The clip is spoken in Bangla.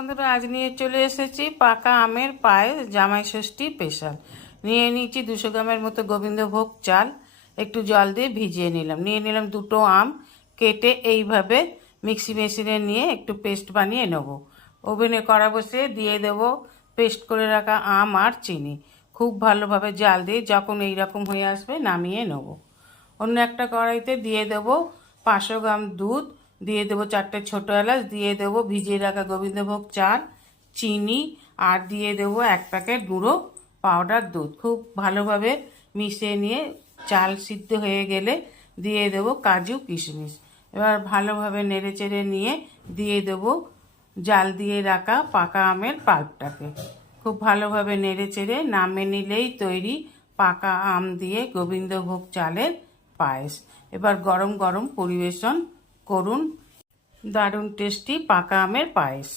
বন্ধুরা, আজ নিয়ে চলে এসেছি পাকা আমের পায়েস, জামাই ষষ্ঠী স্পেশাল। নিয়ে নিয়েছি 200 গ্রামের মতো গোবিন্দভোগ চাল, একটু জল দিয়ে ভিজিয়ে নিলাম। নিয়ে নিলাম 2টো আম, কেটে এইভাবে মিক্সি মেশিনে নিয়ে একটু পেস্ট বানিয়ে নেব। ওভেনে কড়া বসিয়ে দিয়ে দেবো পেস্ট করে রাখা আম আর চিনি। খুব ভালোভাবে জাল দিয়ে যখন এইরকম হয়ে আসবে নামিয়ে নেব। অন্য একটা কড়াইতে দিয়ে দেবো 500 গ্রাম দুধ, দিয়ে দেবো 4টে ছোটো এলাচ, দিয়ে দেবো ভিজিয়ে রাখা গোবিন্দভোগ চাল, চিনি, আর দিয়ে দেবো 1 প্যাকেট গুঁড়ো পাউডার দুধ। খুব ভালোভাবে মিশিয়ে নিয়ে চাল সিদ্ধ হয়ে গেলে দিয়ে দেবো কাজু কিশমিশ। এবার ভালোভাবে নেড়ে চেড়ে নিয়ে দিয়ে দেবো জাল দিয়ে রাখা পাকা আমের পাল্পটাকে। খুব ভালোভাবে নেড়ে চেড়ে নামিয়ে নিলেই তৈরি পাকা আম দিয়ে গোবিন্দভোগ চালের পায়েস। এবার গরম গরম পরিবেশন করুন দারুণ টেস্টি পাকা আমের পায়েস।